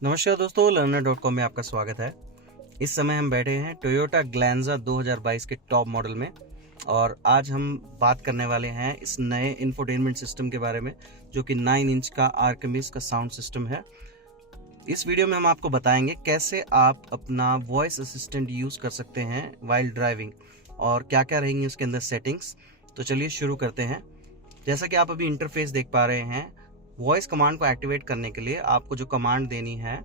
नमस्कार दोस्तों, learner.com में आपका स्वागत है। इस समय हम बैठे हैं टोयोटा ग्लैंजा 2022 के टॉप मॉडल में और आज हम बात करने वाले हैं इस नए इंफोटेनमेंट सिस्टम के बारे में जो कि 9 इंच का आर्कमिस का साउंड सिस्टम है। इस वीडियो में हम आपको बताएंगे कैसे आप अपना वॉइस असिस्टेंट यूज़ कर सकते हैं वाइल ड्राइविंग और क्या क्या रहेंगी उसके अंदर सेटिंग्स। तो चलिए शुरू करते हैं। जैसा कि आप अभी इंटरफेस देख पा रहे हैं, वॉइस कमांड को एक्टिवेट करने के लिए आपको जो कमांड देनी है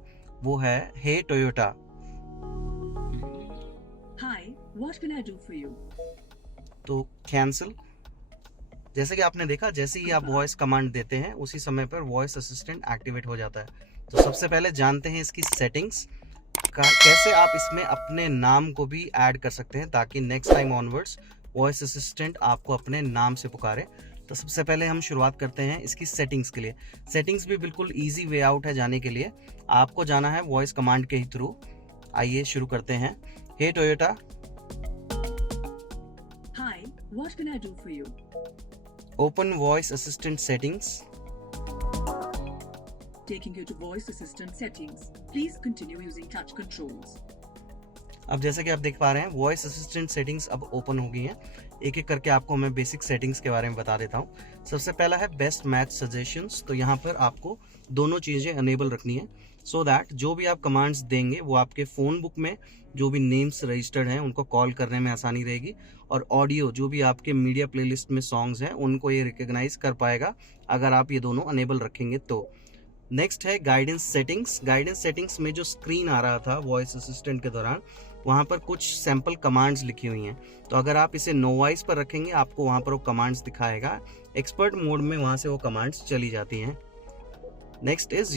वो है hey Toyota. Hi, what can I do for you? तो कैंसिल। जैसे कि आपने देखा, जैसे ही आप वॉइस कमांड देते हैं उसी समय पर वॉइस असिस्टेंट एक्टिवेट हो जाता है। तो सबसे पहले जानते हैं इसकी सेटिंग्स का, कैसे आप इसमें अपने नाम को भी ऐड कर सकते हैं ताकि next time onwards voice assistant आपको अपने नाम से पुकारे। तो सबसे पहले हम शुरुआत करते हैं इसकी सेटिंग्स के लिए। सेटिंग्स भी बिल्कुल इजी वे आउट है जाने के लिए। आपको जाना है वॉइस कमांड के ही थ्रू। आइए शुरू करते हैं। Hey Toyota, Hi, what can I do for you? Open voice assistant settings. Taking you to voice assistant settings. Please continue using touch controls. अब जैसे कि आप देख पा रहे हैं वॉइस असिस्टेंट सेटिंग्स अब ओपन हो गई हैं। एक एक करके आपको मैं बेसिक सेटिंग्स के बारे में बता देता हूँ। सबसे पहला है बेस्ट मैच सजेशंस। तो यहाँ पर आपको दोनों चीज़ें अनेबल रखनी है सो दैट जो भी आप कमांड्स देंगे वो आपके फ़ोन बुक में जो भी नेम्स रजिस्टर्ड हैं उनको कॉल करने में आसानी रहेगी और ऑडियो जो भी आपके मीडिया प्लेलिस्ट में सॉन्ग्स हैं उनको ये रिकग्नाइज कर पाएगा अगर आप ये दोनों अनेबल रखेंगे तो। नेक्स्ट है गाइडेंस सेटिंग्स। गाइडेंस सेटिंग्स में जो स्क्रीन आ रहा था वॉइस असिस्टेंट के दौरान, वहाँ पर कुछ सैम्पल कमांड्स लिखी हुई हैं। तो अगर आप इसे नो वॉइस पर रखेंगे आपको वहाँ पर वो कमांड्स दिखाएगा। एक्सपर्ट मोड में वहाँ से वो कमांड्स चली जाती हैं। Next is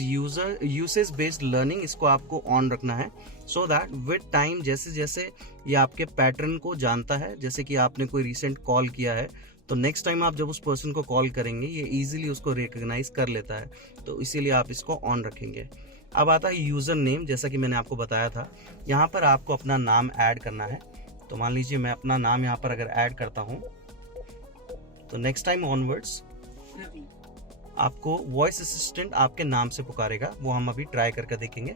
usage based learning. इसको आपको ऑन रखना है सो दैट विद टाइम जैसे जैसे ये आपके पैटर्न को जानता है, जैसे कि आपने कोई रिसेंट कॉल किया है तो नेक्स्ट टाइम आप जब उस पर्सन को कॉल करेंगे ये इजीली उसको रिकग्नाइज कर लेता है, तो इसीलिए आप इसको ऑन रखेंगे। अब आता है यूज़र नेम। जैसा कि मैंने आपको बताया था, यहाँ पर आपको अपना नाम ऐड करना है। तो मान लीजिए मैं अपना नाम यहाँ पर अगर ऐड करता हूँ तो नेक्स्ट टाइम ऑनवर्ड्स Ravi. आपको वॉइस असिस्टेंट आपके नाम से पुकारेगा। वो हम अभी ट्राई करके देखेंगे।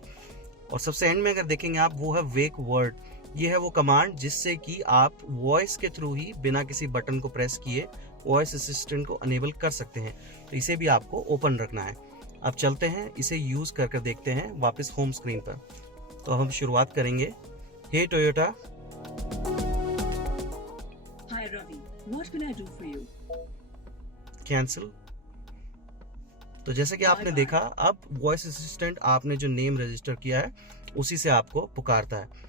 और सबसे एंड में अगर देखेंगे आप, वो है वेक वर्ड। ये है वो कमांड जिससे कि आप वॉइस के थ्रू ही बिना किसी बटन को प्रेस किए वॉइस असिस्टेंट को अनेबल कर सकते हैं। तो इसे भी आपको ओपन रखना है। अब चलते हैं इसे यूज़ कर कर देखते हैं वापस होम स्क्रीन पर। तो हम शुरुआत करेंगे hey Toyota. Hi, Ravi. What can I do for you? Cancel. तो जैसे कि आपने देखा, अब वॉइस असिस्टेंट आपने जो नेम रजिस्टर किया है उसी से आपको पुकारता है।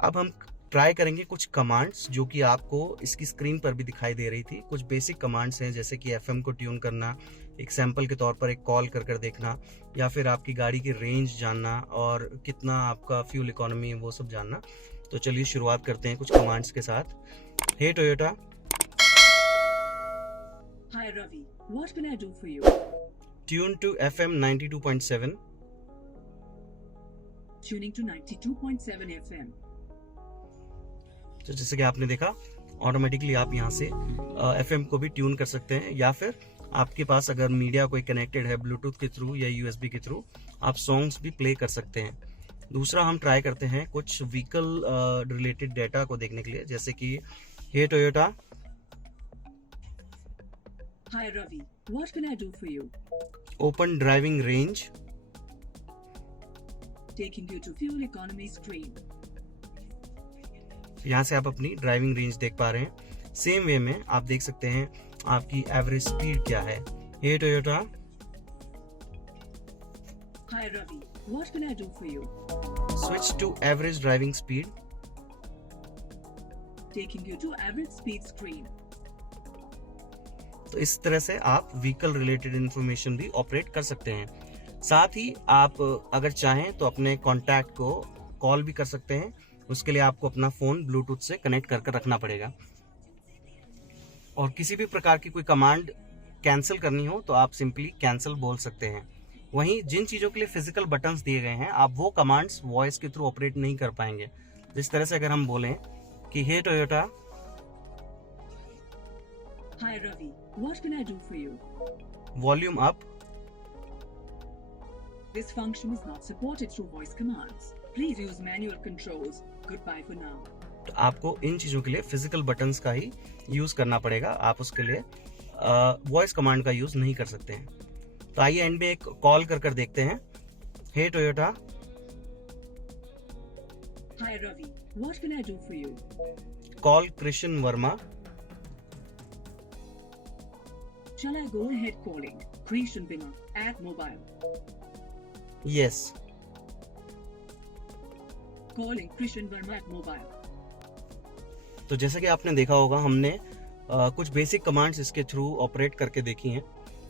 अब हम ट्राई करेंगे कुछ कमांड्स जो कि आपको इसकी स्क्रीन पर भी दिखाई दे रही थी। कुछ बेसिक कमांड्स हैं जैसे कि एफएम को ट्यून करना, एक सैंपल के तौर पर एक कॉल कर कर देखना, या फिर आपकी गाड़ी की रेंज जानना और कितना आपका फ्यूल इकोनॉमी है वो सब जानना। तो चलिए शुरुआत करते हैं कुछ कमांड्स के साथ। Hey Toyota, Hi, Ravi. What can I do for you? Tune to FM 92.7। Tuning to 92.7 FM. तो जैसे कि आपने देखा, ऑटोमेटिकली आप यहाँ से FM को भी ट्यून कर सकते हैं, या फिर आपके पास अगर मीडिया कोई कनेक्टेड है ब्लूटूथ के थ्रू या USB के थ्रू, आप सॉन्ग्स भी प्ले कर सकते हैं। दूसरा हम ट्राई करते हैं कुछ व्हीकल रिलेटेड डेटा को देखने के लिए, जैसे कि hey Toyota, Hi, Ravi. What can I do for you? Open driving range. Taking you to fuel economy screen. यहाँ से आप अपनी ड्राइविंग रेंज देख पा रहे हैं। सेम वे में आप देख सकते हैं आपकी एवरेज स्पीड क्या है। Hey Toyota, Hi, Ravi. What can I do for you? Switch to average driving speed. Taking you to average speed screen. तो इस तरह से आप व्हीकल रिलेटेड इंफॉर्मेशन भी ऑपरेट कर सकते हैं। साथ ही आप अगर चाहें तो अपने कॉन्टैक्ट को कॉल भी कर सकते हैं। उसके लिए आपको अपना फ़ोन ब्लूटूथ से कनेक्ट कर कर रखना पड़ेगा। और किसी भी प्रकार की कोई कमांड कैंसिल करनी हो तो आप सिंपली कैंसिल बोल सकते हैं। वहीं जिन चीज़ों के लिए फिजिकल बटन्स दिए गए हैं, आप वो कमांड्स वॉइस के थ्रू ऑपरेट नहीं कर पाएंगे। जिस तरह से अगर हम बोलें कि hey Toyota, Hi, Ravi. What can I do for you? Volume up, This function is not supported through voice commands. Please use manual controls. Goodbye for now. तो आपको इन चीज़ों के लिए फिजिकल बटन्स का ही यूज़ करना पड़ेगा, आप उसके लिए वॉइस कमांड का यूज़ नहीं कर सकते हैं। तो आइए एंड में एक कॉल कर देखते हैं। Hey Toyota. Hi Ravi, what can I do for you? Call Krishan Verma. Shall I go ahead calling Krishan Bina at mobile? Yes. Calling Krishan Verma at mobile. तो जैसा कि आपने देखा होगा, हमने कुछ बेसिक कमांड्स इसके थ्रू ऑपरेट करके देखी हैं।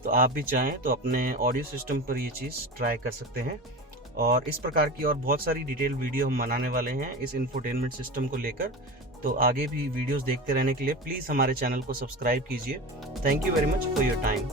तो आप भी चाहें तो अपने ऑडियो सिस्टम पर ये चीज़ ट्राई कर सकते हैं। और इस प्रकार की और बहुत सारी डिटेल वीडियो हम बनाने वाले हैं इस इंफोटेनमेंट सिस्टम को लेकर। तो आगे भी वीडियोस देखते रहने के लिए प्लीज़ हमारे चैनल को सब्सक्राइब कीजिए। Thank you very much for your time.